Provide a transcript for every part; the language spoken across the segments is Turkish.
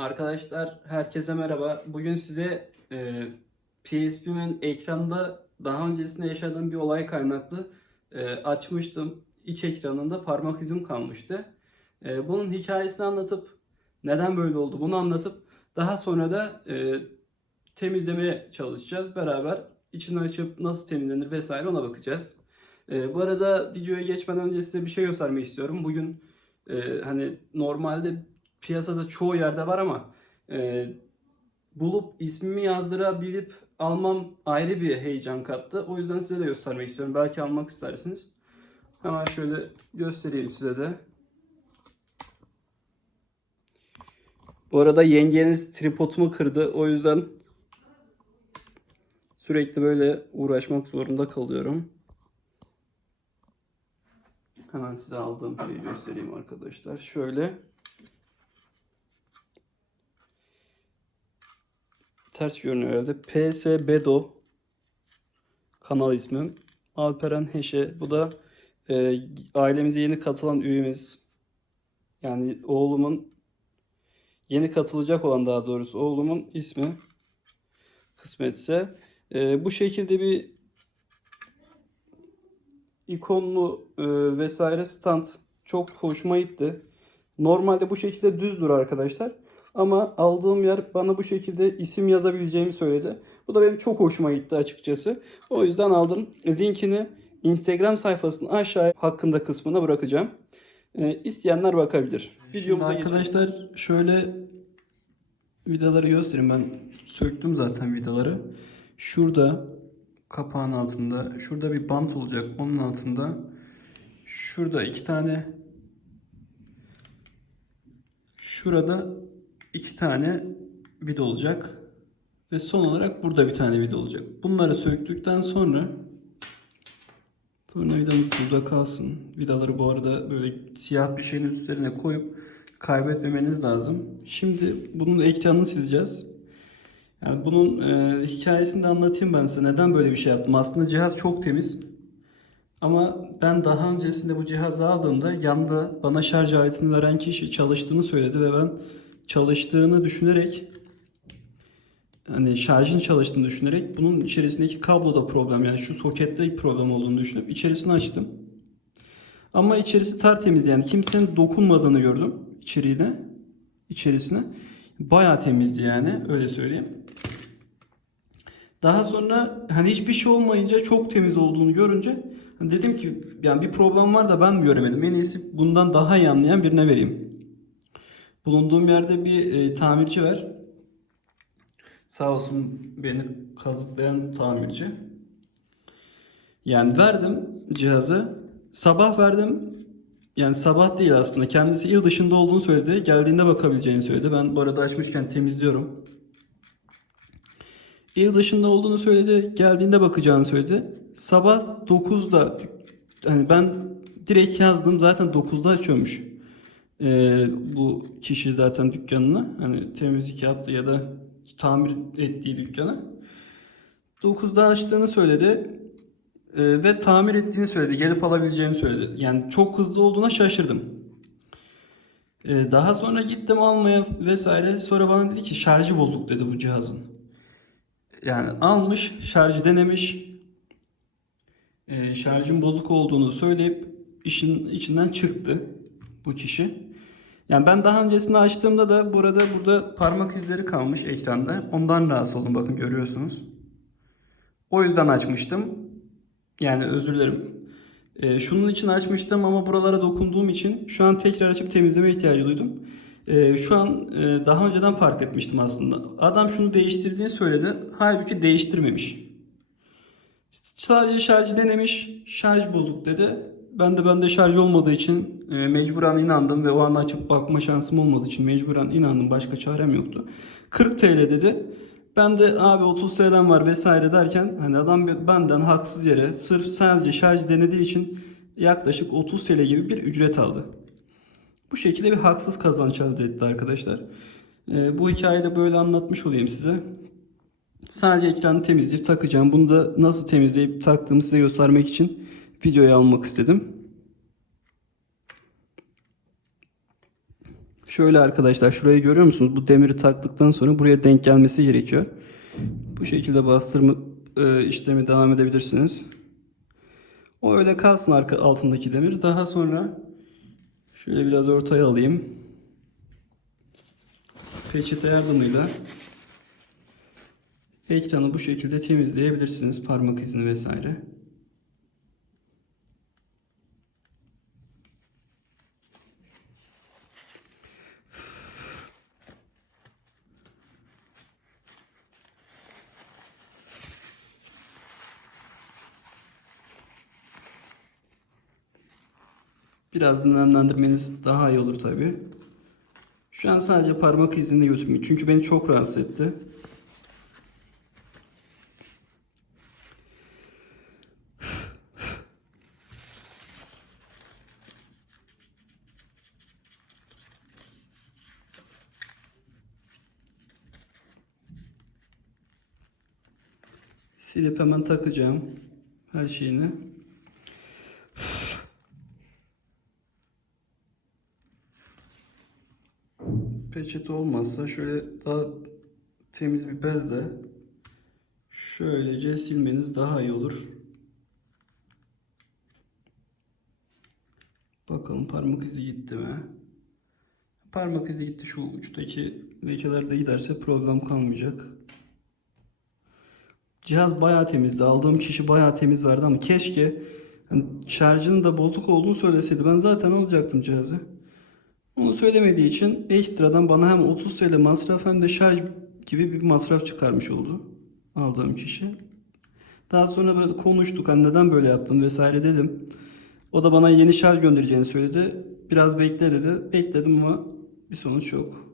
Arkadaşlar herkese merhaba. Bugün size e, PSP'min ekranında daha öncesinde yaşadığım bir olay kaynaklı e, açmıştım. İç ekranında parmak izim kalmıştı. E, bunun hikayesini anlatıp neden böyle oldu bunu anlatıp daha sonra da e, temizlemeye çalışacağız. Beraber içini açıp nasıl temizlenir vesaire ona bakacağız. E, bu arada videoya geçmeden önce size bir şey göstermek istiyorum. Bugün e, hani normalde piyasada çoğu yerde var ama e, bulup ismimi yazdırabilip almam ayrı bir heyecan kattı. O yüzden size de göstermek istiyorum. Belki almak istersiniz. Hemen şöyle göstereyim size de. Bu arada yengeniz tripodumu kırdı. O yüzden sürekli böyle uğraşmak zorunda kalıyorum. Hemen size aldığım şeyi göstereyim arkadaşlar. Şöyle. Ters görünüyor herhalde. PS Bedo kanal ismim. Alperen Heşe. Bu da e, ailemize yeni katılan üyemiz. Yani oğlumun yeni katılacak olan daha doğrusu oğlumun ismi. Kısmetse. E, bu şekilde bir ikonlu e, vesaire stand çok hoşuma gitti. Normalde bu şekilde düz dur arkadaşlar. Ama aldığım yer bana bu şekilde isim yazabileceğimi söyledi. Bu da benim çok hoşuma gitti açıkçası. O yüzden aldım. Linkini Instagram sayfasının aşağı hakkında kısmına bırakacağım. E, isteyenler bakabilir. Videomuza arkadaşlar şöyle vidaları göstereyim. Ben söktüm zaten vidaları. Şurada kapağın altında şurada bir bant olacak. Onun altında şurada iki tane şurada iki tane vida olacak. Ve son olarak burada bir tane vida olacak. Bunları söktükten sonra tornavidamız burada kalsın. Vidaları bu arada böyle siyah bir şeyin üzerine koyup kaybetmemeniz lazım. Şimdi bunun ekranını sileceğiz. Yani bunun e, hikayesini de anlatayım ben size. Neden böyle bir şey yaptım? Aslında cihaz çok temiz. Ama ben daha öncesinde bu cihazı aldığımda yanında bana şarj aletini veren kişi çalıştığını söyledi ve ben çalıştığını düşünerek hani şarjın çalıştığını düşünerek bunun içerisindeki kabloda problem yani şu sokette problem olduğunu düşünüp içerisini açtım. Ama içerisi tertemiz yani kimsenin dokunmadığını gördüm içeriğine, içerisine. Bayağı temizdi yani öyle söyleyeyim. Daha sonra hani hiçbir şey olmayınca çok temiz olduğunu görünce hani dedim ki yani bir problem var da ben mi göremedim? En iyisi bundan daha iyi anlayan birine vereyim. Bulunduğum yerde bir e, tamirci var. Sağ olsun beni kazıklayan tamirci. Yani verdim cihazı. Sabah verdim. Yani sabah değil aslında. Kendisi il dışında olduğunu söyledi. Geldiğinde bakabileceğini söyledi. Ben bu arada açmışken temizliyorum. İl dışında olduğunu söyledi. Geldiğinde bakacağını söyledi. Sabah 9'da hani ben direkt yazdım. Zaten 9'da açıyormuş. Ee, bu kişi zaten dükkanını hani temizlik yaptı ya da tamir ettiği dükkanı 9'da açtığını söyledi Ee, ve tamir ettiğini söyledi. Gelip alabileceğini söyledi. Yani çok hızlı olduğuna şaşırdım. Ee, daha sonra gittim almaya vesaire. Sonra bana dedi ki şarjı bozuk dedi bu cihazın. Yani almış, şarjı denemiş. Ee, şarjın bozuk olduğunu söyleyip işin içinden çıktı bu kişi. Yani ben daha öncesinde açtığımda da burada burada parmak izleri kalmış ekranda. Ondan rahatsız oldum bakın görüyorsunuz. O yüzden açmıştım. Yani özür dilerim. Ee, şunun için açmıştım ama buralara dokunduğum için şu an tekrar açıp temizleme ihtiyacı duydum. Ee, şu an e, daha önceden fark etmiştim aslında. Adam şunu değiştirdiğini söyledi. Halbuki değiştirmemiş. Sadece şarjı denemiş. Şarj bozuk dedi. Ben de bende şarj olmadığı için e, mecburen inandım ve o anda açıp bakma şansım olmadığı için mecburen inandım. Başka çarem yoktu. 40 TL dedi. Ben de abi 30 TL'm var vesaire derken hani adam benden haksız yere sırf sadece şarj denediği için yaklaşık 30 TL gibi bir ücret aldı. Bu şekilde bir haksız kazanç elde etti arkadaşlar. E, bu hikayeyi de böyle anlatmış olayım size. Sadece ekranı temizleyip takacağım. Bunu da nasıl temizleyip taktığımı size göstermek için videoya almak istedim. Şöyle arkadaşlar şurayı görüyor musunuz? Bu demiri taktıktan sonra buraya denk gelmesi gerekiyor. Bu şekilde bastırma e, işlemi devam edebilirsiniz. O öyle kalsın arka altındaki demir. Daha sonra şöyle biraz ortaya alayım. Peçete yardımıyla ekranı bu şekilde temizleyebilirsiniz. Parmak izini vesaire. Biraz nemlendirmeniz daha iyi olur tabi. Şu an sadece parmak izini götürmüyor. Çünkü beni çok rahatsız etti. Silip hemen takacağım her şeyini. Peçete olmazsa şöyle daha temiz bir bezle şöylece silmeniz daha iyi olur. Bakalım parmak izi gitti mi? Parmak izi gitti. Şu uçtaki lekeler de giderse problem kalmayacak. Cihaz bayağı temizdi. Aldığım kişi bayağı temiz verdi ama keşke hani şarjının da bozuk olduğunu söyleseydi. Ben zaten alacaktım cihazı. Onu söylemediği için ekstradan bana hem 30 TL masraf hem de şarj gibi bir masraf çıkarmış oldu aldığım kişi. Daha sonra böyle konuştuk hani neden böyle yaptın vesaire dedim. O da bana yeni şarj göndereceğini söyledi. Biraz bekle dedi. Bekledim ama bir sonuç yok.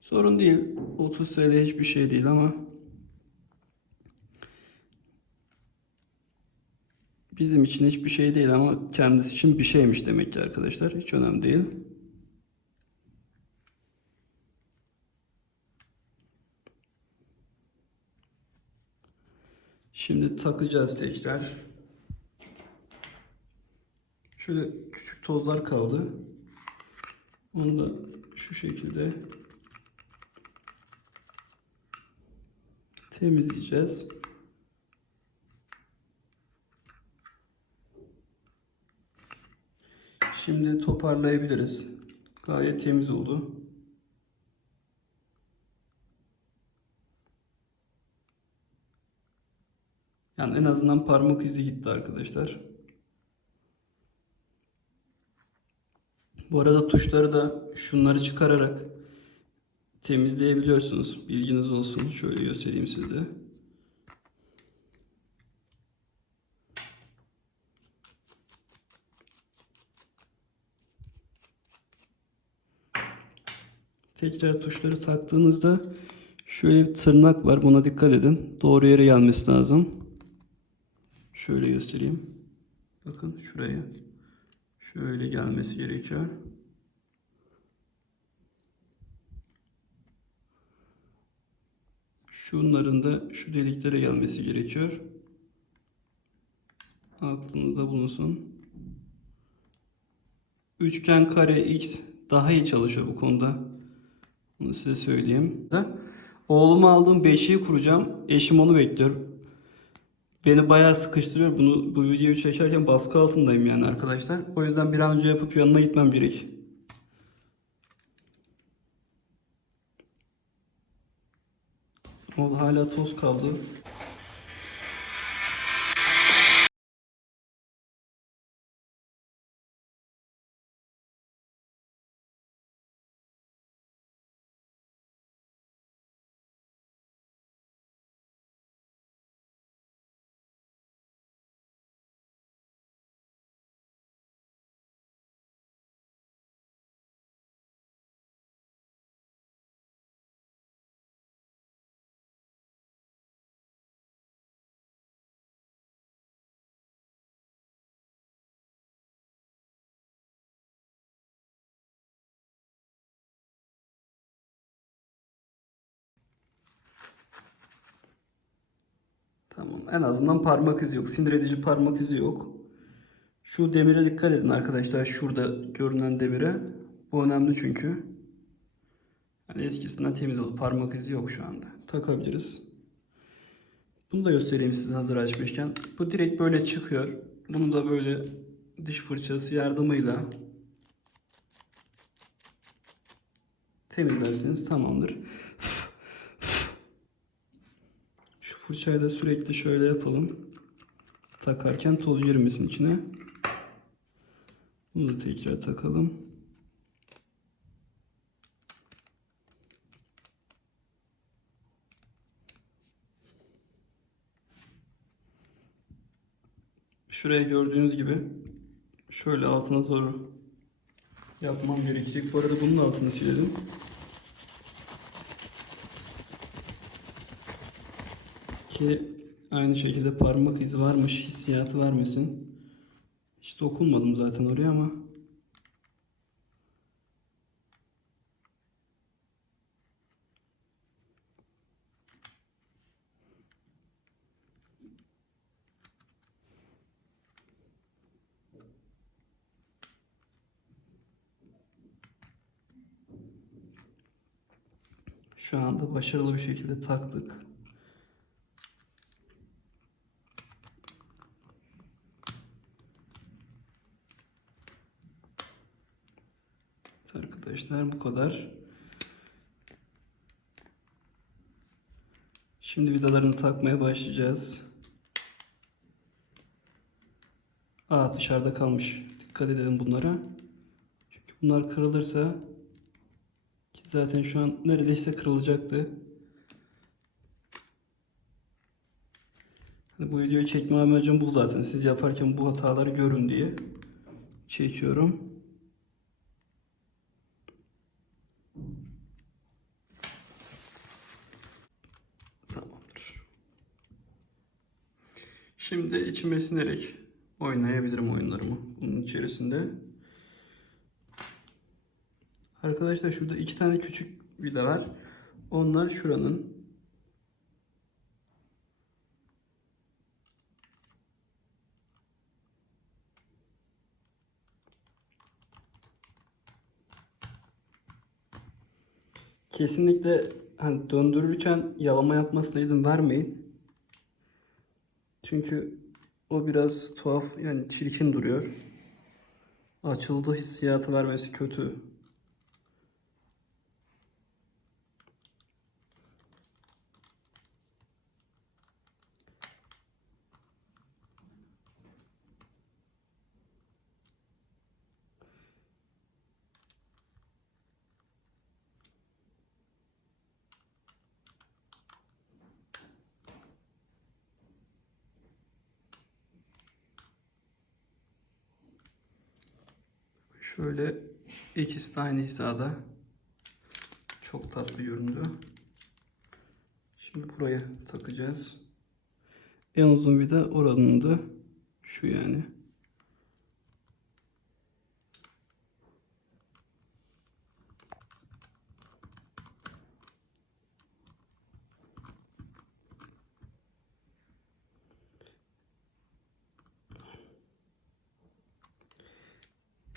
Sorun değil. 30 TL hiçbir şey değil ama bizim için hiçbir şey değil ama kendisi için bir şeymiş demek ki arkadaşlar. Hiç önemli değil. Şimdi takacağız tekrar. Şöyle küçük tozlar kaldı. Onu da şu şekilde temizleyeceğiz. Şimdi toparlayabiliriz. Gayet temiz oldu. Yani en azından parmak izi gitti arkadaşlar. Bu arada tuşları da şunları çıkararak temizleyebiliyorsunuz. Bilginiz olsun. Şöyle göstereyim size. Tekrar tuşları taktığınızda şöyle bir tırnak var. Buna dikkat edin. Doğru yere gelmesi lazım. Şöyle göstereyim. Bakın şuraya. Şöyle gelmesi gerekiyor. Şunların da şu deliklere gelmesi gerekiyor. Aklınızda bulunsun. Üçgen kare x daha iyi çalışıyor bu konuda. Bunu size söyleyeyim. Oğluma aldığım beşiği kuracağım. Eşim onu bekliyor. Beni bayağı sıkıştırıyor. Bunu bu videoyu çekerken baskı altındayım yani arkadaşlar. O yüzden bir an önce yapıp yanına gitmem gerek. Ama hala toz kaldı. Tamam. En azından parmak izi yok. Sinir edici parmak izi yok. Şu demire dikkat edin arkadaşlar. Şurada görünen demire. Bu önemli çünkü. Yani eskisinden temiz oldu. Parmak izi yok şu anda. Takabiliriz. Bunu da göstereyim size hazır açmışken. Bu direkt böyle çıkıyor. Bunu da böyle diş fırçası yardımıyla temizlerseniz tamamdır. Şu fırçayı da sürekli şöyle yapalım. Takarken toz girmesin içine. Bunu da tekrar takalım. Şuraya gördüğünüz gibi şöyle altına doğru yapmam gerekecek. Bu arada bunun altını silelim. Ki aynı şekilde parmak izi varmış hissiyatı vermesin. Hiç dokunmadım zaten oraya ama şu anda başarılı bir şekilde taktık. Arkadaşlar bu kadar. Şimdi vidalarını takmaya başlayacağız. Aa dışarıda kalmış. Dikkat edelim bunlara. Çünkü bunlar kırılırsa ki zaten şu an neredeyse kırılacaktı. Hani bu videoyu çekme amacım bu zaten. Siz yaparken bu hataları görün diye çekiyorum. Tamamdır. Şimdi içime sinerek oynayabilirim oyunlarımı bunun içerisinde. Arkadaşlar şurada iki tane küçük vida var. Onlar şuranın. Kesinlikle hani döndürürken yalama yapmasına izin vermeyin. Çünkü o biraz tuhaf yani çirkin duruyor. Açıldı hissiyatı vermesi kötü. Şöyle ikisi de aynı hizada. Çok tatlı göründü. Şimdi buraya takacağız. En uzun vida oranın da şu yani.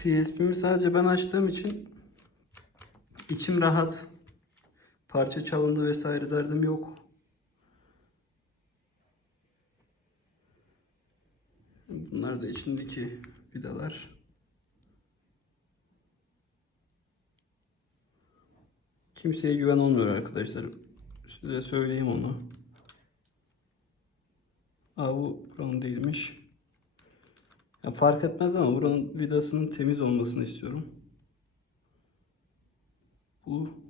PSP'mi sadece ben açtığım için içim rahat. Parça çalındı vesaire derdim yok. Bunlar da içindeki vidalar. Kimseye güven olmuyor arkadaşlar. Size söyleyeyim onu. Aa bu buranın değilmiş. Ya fark etmez ama buranın vidasının temiz olmasını istiyorum. Bu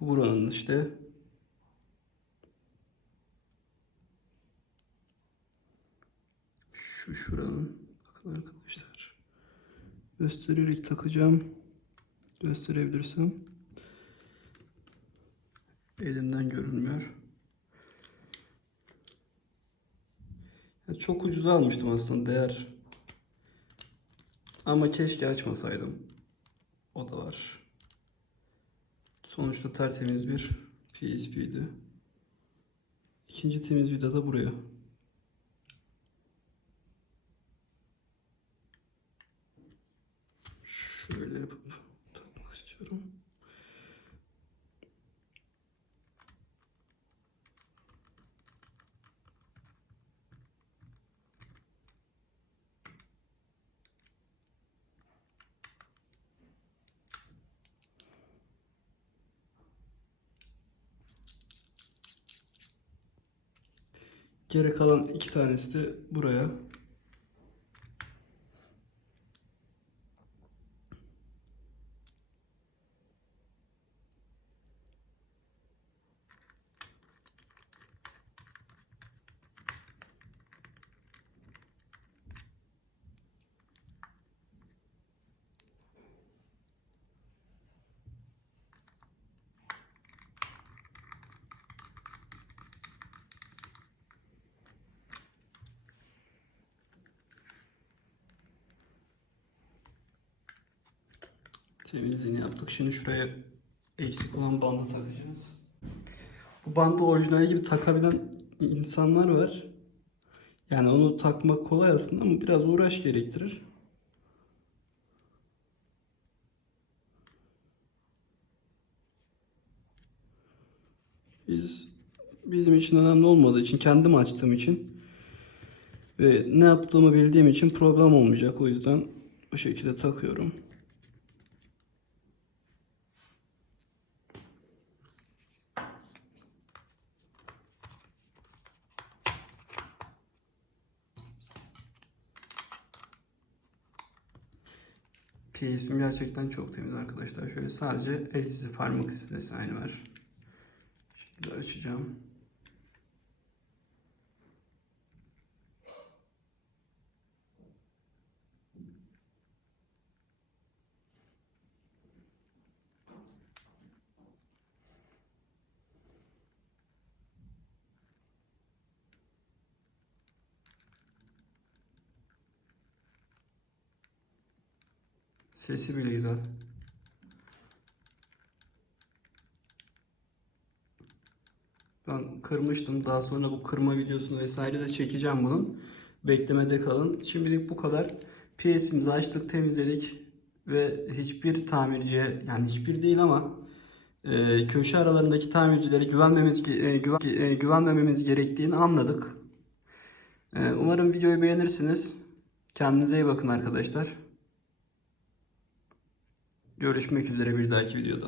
buranın işte şu şuranın bakın arkadaşlar göstererek takacağım gösterebilirsem elimden görünmüyor. Çok ucuza almıştım aslında değer. Ama keşke açmasaydım. O da var. Sonuçta tertemiz bir PSP'ydi. İkinci temiz vida da buraya. Şöyle yapıp takmak istiyorum. Geri kalan iki tanesi de buraya. Temizliğini yaptık. Şimdi şuraya eksik olan bandı takacağız. Bu bandı orijinali gibi takabilen insanlar var. Yani onu takmak kolay aslında ama biraz uğraş gerektirir. Biz bizim için önemli olmadığı için kendim açtığım için ve ne yaptığımı bildiğim için problem olmayacak. O yüzden bu şekilde takıyorum. PSP'm gerçekten çok temiz arkadaşlar. Şöyle sadece el izi parmak izi desenli var. Şimdi açacağım. Sesi bile güzel. Ben kırmıştım. Daha sonra bu kırma videosunu vesaire de çekeceğim bunun. Beklemede kalın. Şimdilik bu kadar. PSP'mizi açtık, temizledik ve hiçbir tamirciye yani hiçbir değil ama e, köşe aralarındaki tamircilere güvenmemiz e, güven, e, güvenmememiz gerektiğini anladık. E, umarım videoyu beğenirsiniz. Kendinize iyi bakın arkadaşlar. Görüşmek üzere bir dahaki videoda.